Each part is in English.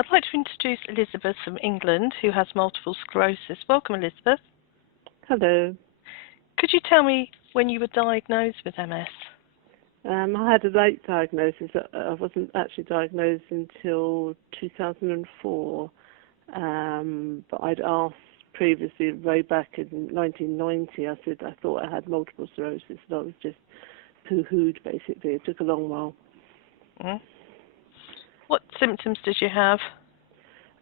I'd like to introduce Elizabeth from England, who has multiple sclerosis. Welcome, Elizabeth. Hello. Could you tell me when you were diagnosed with MS? I had a late diagnosis. I wasn't actually diagnosed until 2004, but I'd asked previously, way back in 1990, I said I thought I had multiple sclerosis, and I was just poo-hooed, basically. It took a long while. Mm. What symptoms did you have?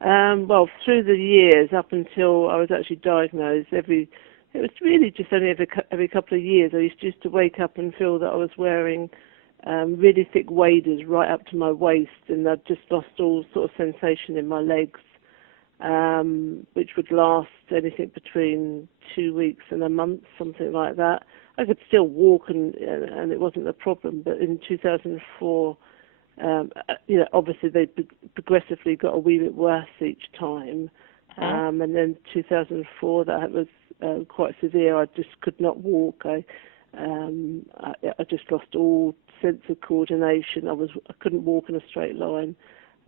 Well, through the years, up until I was actually diagnosed, it was really just only every couple of years. I used to wake up and feel that I was wearing really thick waders right up to my waist, and I'd just lost all sort of sensation in my legs, which would last anything between 2 weeks and a month, something like that. I could still walk, and it wasn't a problem. But in 2004, obviously they progressively got a wee bit worse each time. And then 2004, that was quite severe. I just could not walk. I just lost all sense of coordination. I couldn't walk in a straight line.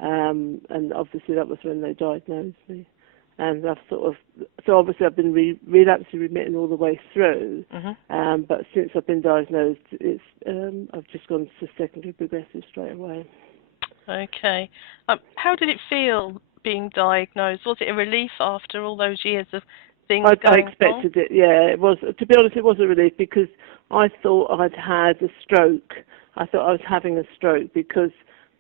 And obviously that was when they diagnosed me. And so obviously I've been relapsing, remitting all the way through. But since I've been diagnosed, I've just gone to secondary progressive straight away. Okay. How did it feel being diagnosed? Was it a relief after all those years of things going I expected it, yeah. It was. To be honest, it was a relief because I thought I'd had a stroke. I thought I was having a stroke because,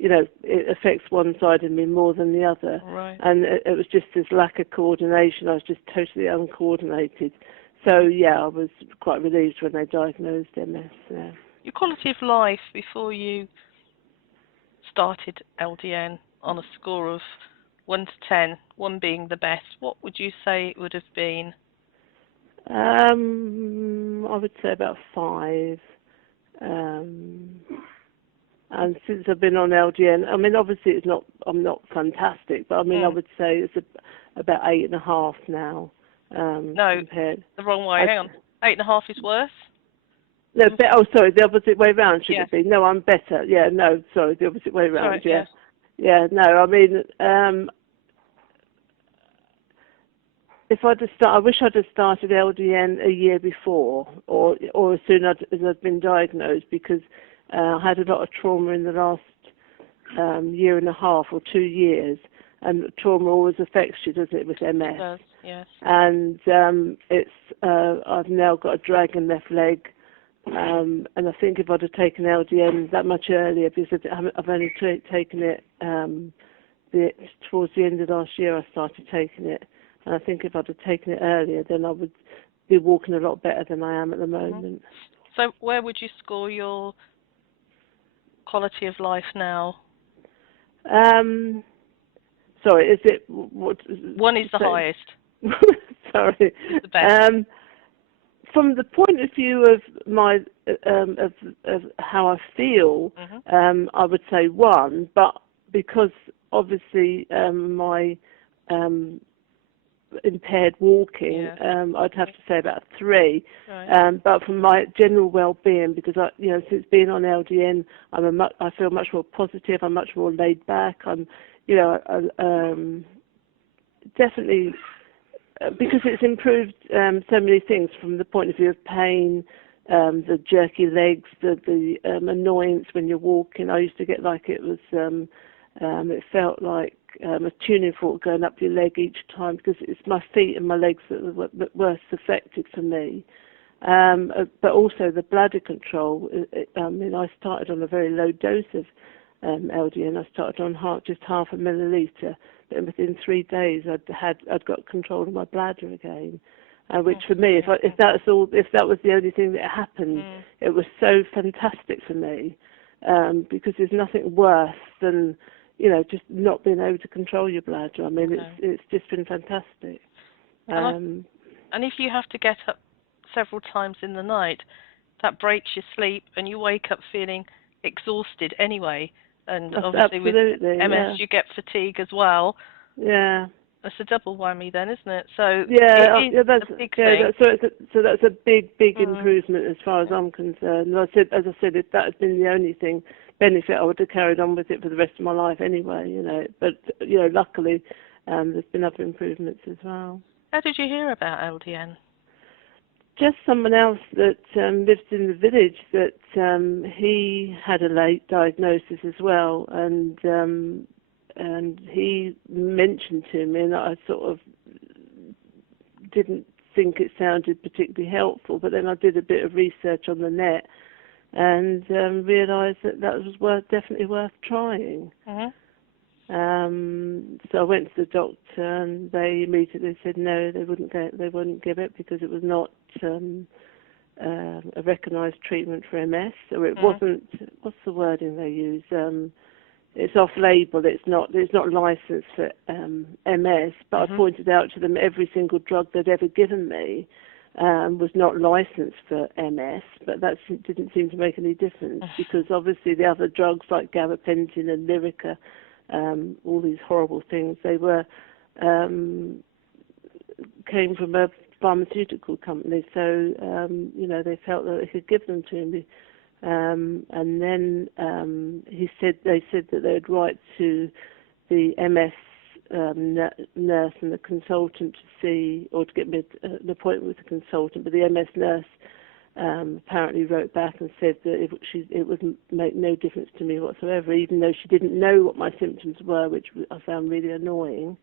it affects one side of me more than the other. Right. And it was just this lack of coordination. I was just totally uncoordinated. So, yeah, I was quite relieved when they diagnosed MS. Yeah. Your quality of life before you started LDN on a score of 1 to 10, 1 being the best, what would you say it would have been? I would say about 5. And since I've been on LDN, I mean, obviously I'm not fantastic, but I mean, I would say it's about 8.5 now. No, compared. the wrong way. Hang on. 8.5 is worse? No, sorry, the opposite way round, should it be? No, I'm better. Yeah, no, sorry, the opposite way round. Right, yeah. Yeah, no, I mean, I wish I'd have started LDN a year before, or as soon as I'd been diagnosed, because I had a lot of trauma in the last year and a half or 2 years, and trauma always affects you, doesn't it, with MS? It does, yes. And I've now got a drag in left leg, and I think if I'd have taken LDN that much earlier, because I've only taken it towards the end of last year, I started taking it. And I think if I'd have taken it earlier, then I would be walking a lot better than I am at the moment. So where would you score your quality of life now? Sorry, is it... what? 1 is the highest. Sorry. It's the best. From the point of view of my of how I feel, I would say 1, but because obviously my impaired walking, I'd have to say about 3. Right. But from my general well-being, because since being on LDN, I feel much more positive. I'm much more laid back. I'm, definitely because it's improved so many things from the point of view of pain, the jerky legs, the annoyance when you're walking. I used to get like it was. It felt like a tuning fork going up your leg each time, because it's my feet and my legs that were worst affected for me. But also the bladder control. I started on a very low dose of LDN. I started on just half a milliliter, but within 3 days I'd got control of my bladder again. Which for me, if that was the only thing that happened, it was so fantastic for me, because there's nothing worse than just not being able to control your bladder. I mean, it's just been fantastic. And if you have to get up several times in the night, that breaks your sleep, and you wake up feeling exhausted anyway. And obviously with MS, you get fatigue as well. Yeah. It's a double whammy then, isn't it? So that's a big thing. So that's a big improvement as far as I'm concerned. And as I said, if that had been the only thing, benefit, I would have carried on with it for the rest of my life anyway, But, luckily, there's been other improvements as well. How did you hear about LDN? Just someone else that lives in the village that he had a late diagnosis as well, and he mentioned to me, and I sort of didn't think it sounded particularly helpful, but then I did a bit of research on the net and realised that was definitely worth trying. So I went to the doctor, and they immediately said no, they wouldn't give it because it was not a recognised treatment for MS, or it wasn't. What's the wording they use? It's off-label. It's not licensed for MS. But I pointed out to them every single drug they'd ever given me was not licensed for MS, but that didn't seem to make any difference because obviously the other drugs like gabapentin and Lyrica, all these horrible things, they were came from a pharmaceutical company, so they felt that they could give them to me. And then they said that they would write to the MS nurse and the consultant to see, or to get me an appointment with the consultant. But the MS nurse apparently wrote back and said that it would make no difference to me whatsoever, even though she didn't know what my symptoms were, which I found really annoying.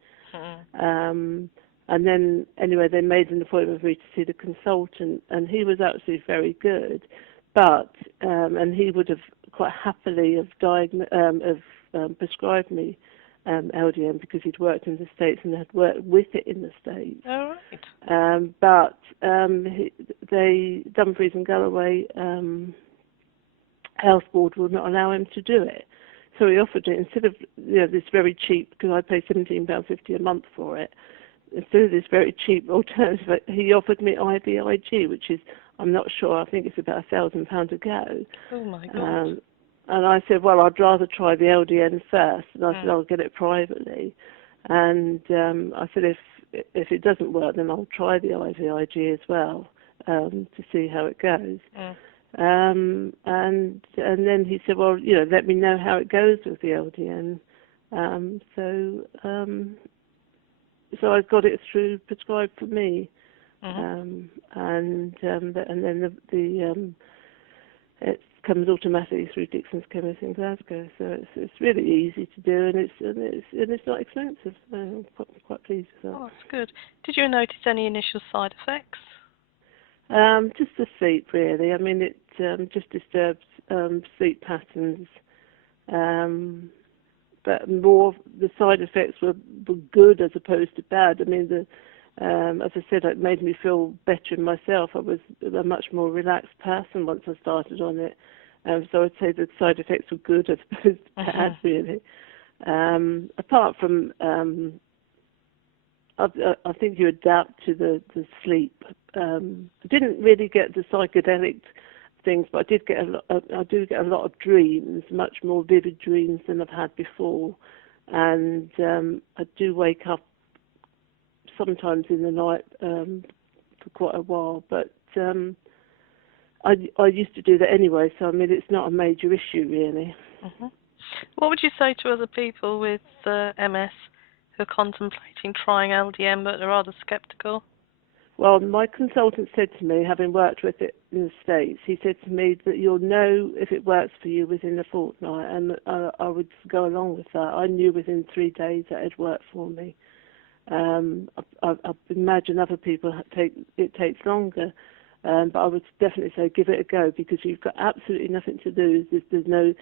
And then, anyway, they made an appointment for me to see the consultant, and he was actually very good. But and he would have quite happily have prescribed me LDN because he'd worked in the States and had worked with it in the States. All right. But Dumfries and Galloway Health Board would not allow him to do it. So he offered it instead of this very cheap, because I pay £17.50 a month for it. Instead of this very cheap alternative, he offered me IVIG, which is, I'm not sure, I think it's about £1,000 a go. Oh my God. And I said, well, I'd rather try the LDN first. And I said, I'll get it privately. And I said, if it doesn't work, then I'll try the IVIG as well to see how it goes. And then he said, well, let me know how it goes with the LDN. So I got it prescribed for me. And then it comes automatically through Dixon's Chemist in Glasgow, so it's really easy to do, and it's not expensive. So I'm quite pleased with that. Oh, that's good. Did you notice any initial side effects? Just the sleep, really. I mean, it just disturbs sleep patterns, but more the side effects were good as opposed to bad. I mean, as I said, it made me feel better in myself. I was a much more relaxed person once I started on it. So I'd say the side effects were good as opposed to bad, really. Apart from, I think you adapt to the sleep. I didn't really get the psychedelic things, but I do get a lot of dreams, much more vivid dreams than I've had before. And I do wake up sometimes in the night for quite a while, but I used to do that anyway, so I mean it's not a major issue really. What would you say to other people with MS who are contemplating trying LDN but are rather sceptical? Well, my consultant said to me, having worked with it in the States, he said to me that you'll know if it works for you within a fortnight, and I would go along with that. I knew within 3 days that it worked for me. I imagine other people it takes longer, but I would definitely say give it a go because you've got absolutely nothing to lose. There's no,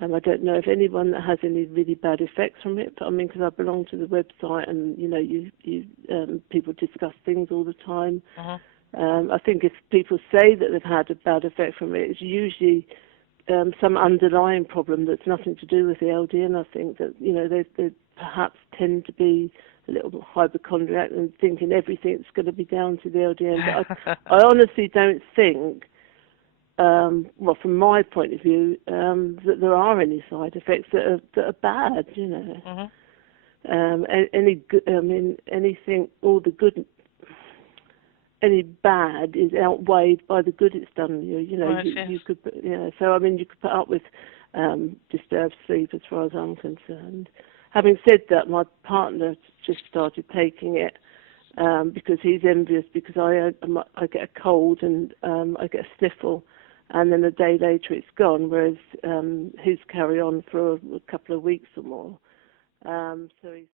I don't know if anyone that has any really bad effects from it, but I mean because I belong to the website and people discuss things all the time. I think if people say that they've had a bad effect from it, it's usually some underlying problem that's nothing to do with the LDN. I think that they perhaps tend to be a little bit hypochondriac and thinking everything's going to be down to the LDN. But I honestly don't think, well, from my point of view, that there are any side effects that are bad. Anything, all the good, any bad is outweighed by the good it's done you. You could, so I mean, you could put up with disturb sleep as far as I'm concerned. Having said that, my partner just started taking it because he's envious because I get a cold and I get a sniffle, and then a day later it's gone, whereas he's carry on for a couple of weeks or more. So he's